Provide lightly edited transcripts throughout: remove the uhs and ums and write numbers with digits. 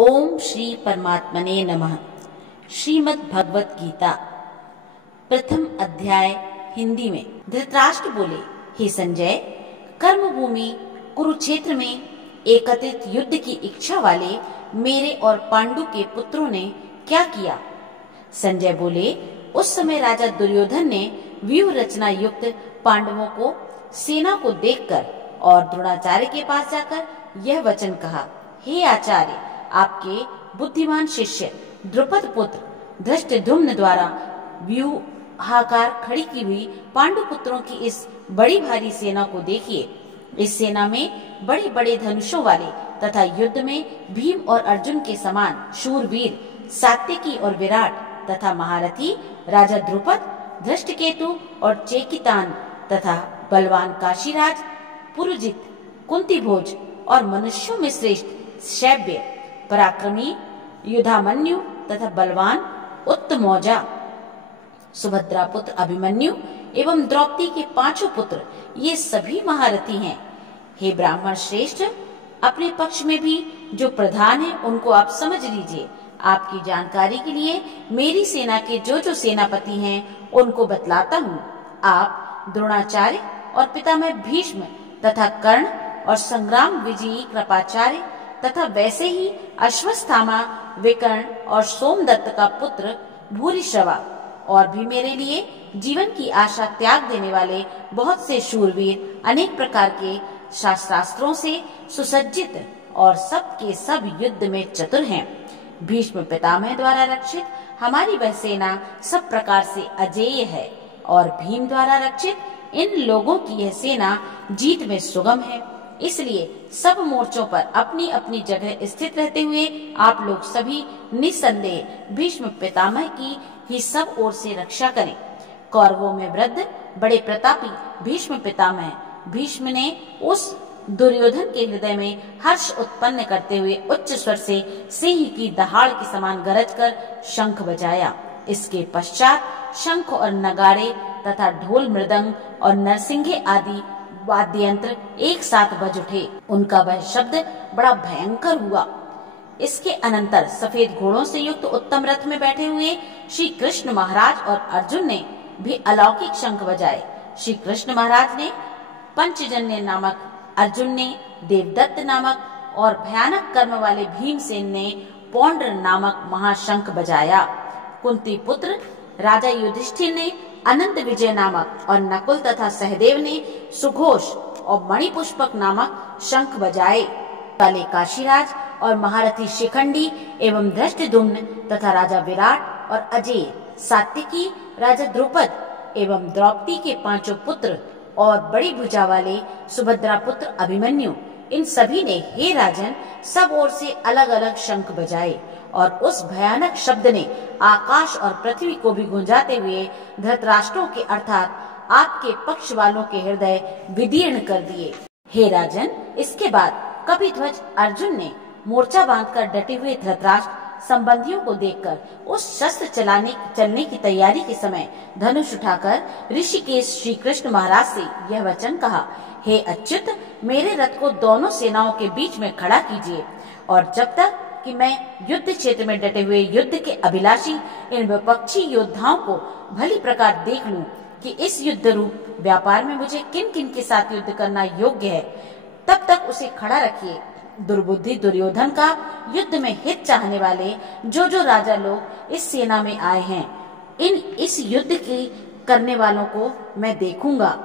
ओम श्री परमात्मने नमः। श्रीमद् भगवत गीता प्रथम अध्याय हिंदी में। धृतराष्ट्र बोले, हे संजय, कर्म भूमि कुरुक्षेत्र में एकत्रित युद्ध की इच्छा वाले मेरे और पांडु के पुत्रों ने क्या किया? संजय बोले, उस समय राजा दुर्योधन ने व्यूह रचना युक्त पांडवों को सेना को देखकर और द्रोणाचार्य के पास जाकर यह वचन कहा, हे आचार्य, आपके बुद्धिमान शिष्य द्रुपद पुत्र धृष्टद्युम्न द्वारा व्यूहाकार खड़ी की हुई पांडु पुत्रों की इस बड़ी भारी सेना को देखिए। इस सेना में बड़े बड़े धनुषों वाले तथा युद्ध में भीम और अर्जुन के समान शूरवीर सात्यकी और विराट तथा महारथी राजा द्रुपद, धृष्टकेतु और चेकितान तथा बलवान काशीराज, पुरुजित, कुंतीभोज और मनुष्यों में श्रेष्ठ शैब्य, पराक्रमी युधामन्यु तथा बलवान उत्तमौजा, सुभद्रा पुत्र अभिमन्यु एवं द्रौपदी के पांचों पुत्र, ये सभी महारथी हैं। हे ब्राह्मण श्रेष्ठ, अपने पक्ष में भी जो प्रधान है उनको आप समझ लीजिए। आपकी जानकारी के लिए मेरी सेना के जो सेनापति हैं उनको बतलाता हूँ। आप द्रोणाचार्य और पितामह भीष्म तथा कर्ण और संग्राम विजयी कृपाचार्य तथा वैसे ही अश्वत्थामा, विकर्ण और सोमदत्त का पुत्र भूरिश्रवा और भी मेरे लिए जीवन की आशा त्याग देने वाले बहुत से शूरवीर अनेक प्रकार के शास्त्रास्त्रों से सुसज्जित और सब के सब युद्ध में चतुर हैं। भीष्म पितामह द्वारा रक्षित हमारी वह सेना सब प्रकार से अजेय है और भीम द्वारा रक्षित इन लोगों की यह सेना जीत में सुगम है। इसलिए सब मोर्चों पर अपनी अपनी जगह स्थित रहते हुए आप लोग सभी निसंदेह भीष्म पितामह की ही सब ओर से रक्षा करें। कौरवों में वृद्ध बड़े प्रतापी भीष्म पितामह भीष्म ने उस दुर्योधन के हृदय में हर्ष उत्पन्न करते हुए उच्च स्वर से सिंह की दहाड़ के समान गरज कर शंख बजाया। इसके पश्चात शंख और नगाड़े तथा ढोल मृदंग और नरसिंगे आदि वाद्य यंत्र एक साथ बज उठे। उनका वह शब्द बड़ा भयंकर हुआ। इसके अनंतर सफेद घोड़ों से युक्त उत्तम रथ में बैठे हुए श्री कृष्ण महाराज और अर्जुन ने भी अलौकिक शंख बजाए। श्री कृष्ण महाराज ने पंचजन्य नामक, अर्जुन ने देवदत्त नामक और भयानक कर्म वाले भीमसेन ने पौंड्र नामक महाशंख बजाया। कुंती पुत्र राजा युधिष्ठिर ने अनंत विजय नामक और नकुल तथा सहदेव ने सुघोष और मणिपुष्पक नामक शंख बजाए। काले काशीराज और महारथी शिखंडी एवं धृष्टद्युम्न तथा राजा विराट और अजय, सात्यकी, राजा द्रुपद एवं द्रौपदी के पांचों पुत्र और बड़ी भुजा वाले सुभद्रा पुत्र अभिमन्यु, इन सभी ने हे राजन सब ओर से अलग अलग शंख बजाए और उस भयानक शब्द ने आकाश और पृथ्वी को भी गुंजाते हुए धृतराष्ट्रों के अर्थात आपके पक्ष वालों के हृदय विदीर्ण कर दिए। हे राजन, इसके बाद कपिध्वज अर्जुन ने मोर्चा बांधकर डटे हुए धृतराष्ट्र संबंधियों को देखकर उस शस्त्र चलने की तैयारी के समय धनुष उठाकर ऋषिकेश श्री कृष्ण महाराज से यह वचन कहा, हे अच्युत, मेरे रथ को दोनों सेनाओं के बीच में खड़ा कीजिए और जब तक कि मैं युद्ध क्षेत्र में डटे हुए युद्ध के अभिलाषी इन विपक्षी योद्धाओं को भली प्रकार देख लूं कि इस युद्ध रूप व्यापार में मुझे किन किन के साथ युद्ध करना योग्य है, तब तक उसे खड़ा रखिए। दुर्बुद्धि दुर्योधन का युद्ध में हित चाहने वाले जो राजा लोग इस सेना में आए हैं, इस युद्ध की करने वालों को मैं देखूंगा।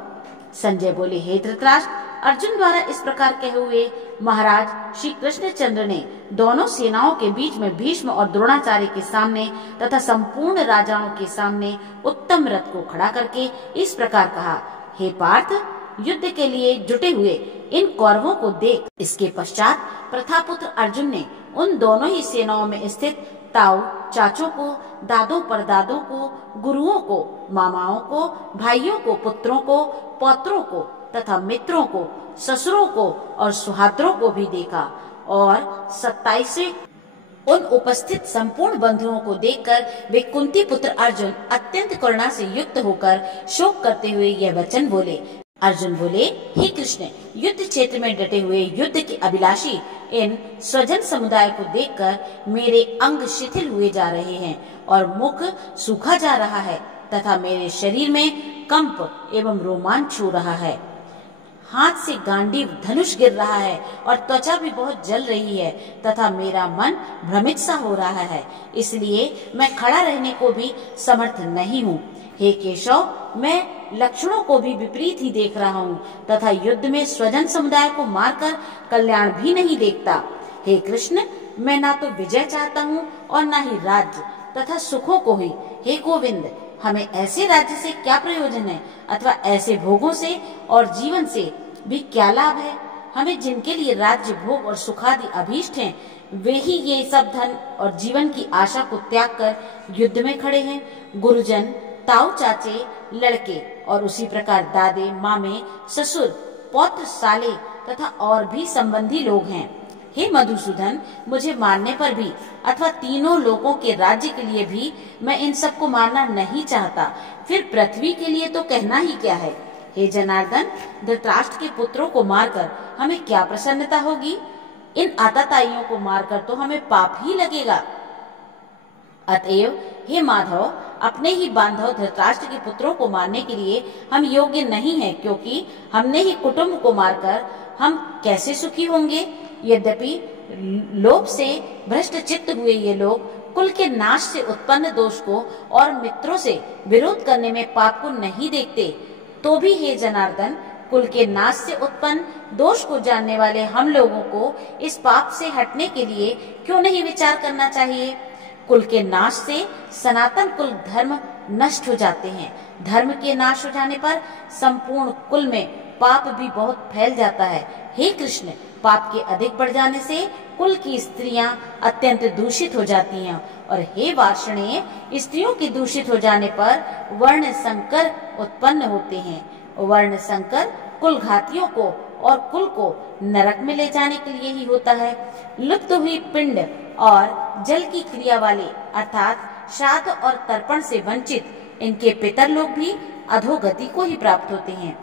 संजय बोले, हे धृतराष्ट्र, अर्जुन द्वारा इस प्रकार कहे हुए महाराज श्री कृष्णचंद्र ने दोनों सेनाओं के बीच में भीष्म और द्रोणाचार्य के सामने तथा संपूर्ण राजाओं के सामने उत्तम रथ को खड़ा करके इस प्रकार कहा, हे पार्थ, युद्ध के लिए जुटे हुए इन कौरवों को देख। इसके पश्चात प्रथापुत्र अर्जुन ने उन दोनों ही सेनाओं में स्थित ताऊ, चाचों को, दादों परदादों को, गुरुओं को, मामाओं को, भाइयों को, पुत्रों को, पौत्रों को तथा मित्रों को, ससुरों को और सुहाद्रों को भी देखा और 27वें उन उपस्थित संपूर्ण बंधुओं को देखकर वे कुंती पुत्र अर्जुन अत्यंत करुणा से युक्त होकर शोक करते हुए यह वचन बोले, अर्जुन बोले, हे कृष्ण, युद्ध क्षेत्र में डटे हुए युद्ध के अभिलाषी इन स्वजन समुदाय को देखकर मेरे अंग शिथिल हुए जा रहे हैं और मुख सूखा जा रहा है तथा मेरे शरीर में कंप एवं रोमांच हो रहा है। हाथ से गांडीव धनुष गिर रहा है और त्वचा भी बहुत जल रही है तथा मेरा मन भ्रमित सा हो रहा है, इसलिए मैं खड़ा रहने को भी समर्थ नहीं हूँ। हे केशव, मैं लक्षणों को भी विपरीत ही देख रहा हूँ तथा युद्ध में स्वजन समुदाय को मारकर कल्याण भी नहीं देखता। हे कृष्ण, मैं ना तो विजय चाहता हूँ और ना ही राज्य तथा सुखों को ही। हे गोविंद, हमें ऐसे राज्य से क्या प्रयोजन है अथवा ऐसे भोगों से और जीवन से भी क्या लाभ है। हमें जिनके लिए राज्य भोग और सुखादि अभीष्ट हैं, वे ही ये सब धन और जीवन की आशा को त्याग कर युद्ध में खड़े हैं। गुरुजन, ताऊ चाचे, लड़के और उसी प्रकार दादे, मामे, ससुर, पौत्र, साले तथा और भी संबंधी लोग हैं। हे मधुसूदन, मुझे मारने पर भी अथवा तीनों लोगों के राज्य के लिए भी मैं इन सबको मारना नहीं चाहता, फिर पृथ्वी के लिए तो कहना ही क्या है। हे जनार्दन, धृतराष्ट्र के पुत्रों को मारकर हमें क्या प्रसन्नता होगी। इन आताताइयों को मारकर तो हमें पाप ही लगेगा। अतएव हे माधव, अपने ही बांधव धृतराष्ट्र के पुत्रों को मारने के लिए हम योग्य नहीं हैं, क्योंकि हमने ही कुटुंब को मारकर हम कैसे सुखी होंगे। यद्यपि लोभ से भ्रष्ट चित्त हुए ये लोग कुल के नाश से उत्पन्न दोष को और मित्रों से विरोध करने में पाप को नहीं देखते, तो भी हे जनार्दन, कुल के नाश से उत्पन्न दोष को जानने वाले हम लोगों को इस पाप से हटने के लिए क्यों नहीं विचार करना चाहिए। कुल के नाश से सनातन कुल धर्म नष्ट हो जाते हैं। धर्म के नाश हो जाने पर संपूर्ण कुल में पाप भी बहुत फैल जाता है। हे कृष्ण, पाप के अधिक बढ़ जाने से कुल की स्त्रियां अत्यंत दूषित हो जाती हैं और हे वार्ष्णेय, स्त्रियों के दूषित हो जाने पर वर्ण संकर उत्पन्न होते हैं। वर्ण संकर कुल घातियों को और कुल को नरक में ले जाने के लिए ही होता है। लुप्त हुई पिंड और जल की क्रिया वाले अर्थात श्राद्ध और तर्पण से वंचित इनके पितर लोग भी अधोगति को ही प्राप्त होते हैं।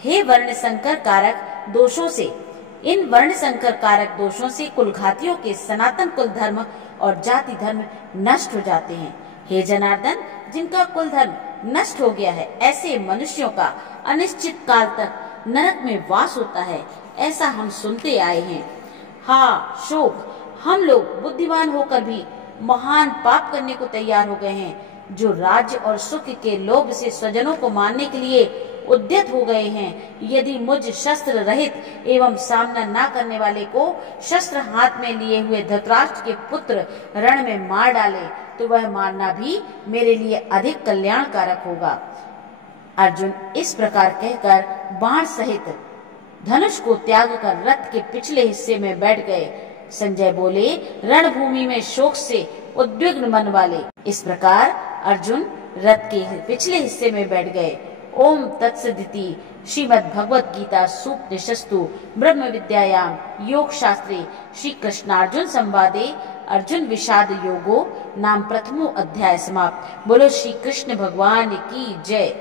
हे वर्ण संकर कारक दोषों से, इन वर्ण संकर कारक दोषों से कुलघातियों के सनातन कुल धर्म और जाति धर्म नष्ट हो जाते हैं। हे जनार्दन, जिनका कुल धर्म नष्ट हो गया है, ऐसे मनुष्यों का अनिश्चित काल तक नरक में वास होता है, ऐसा हम सुनते आए हैं। हाँ शोक, हम लोग बुद्धिमान होकर भी महान पाप करने को तैयार हो गए हैं, जो राज्य और सुख के लोभ से स्वजनों को मारने के लिए उद्यत हो गए हैं। यदि मुझ शस्त्र रहित एवं सामना न करने वाले को शस्त्र हाथ में लिए हुए धृतराष्ट्र के पुत्र रण में मार डाले, तो वह मारना भी मेरे लिए अधिक कल्याणकारक होगा। अर्जुन इस प्रकार कहकर बाण सहित धनुष को त्याग कर रथ के पिछले हिस्से में बैठ गए। संजय बोले, रणभूमि में शोक से उद्विग्न मन वाले। इस प्रकार अर्जुन रथ के पिछले हिस्से में बैठ गए। ओम तत्सदिति। श्रीमद् भगवत गीता सूपनिषस्तु ब्रह्म विद्यायाम योग शास्त्रे श्री कृष्णार्जुन संवादे अर्जुन विषाद योगो नाम प्रथमो अध्याय समाप्त। बोलो श्री कृष्ण भगवान की जय।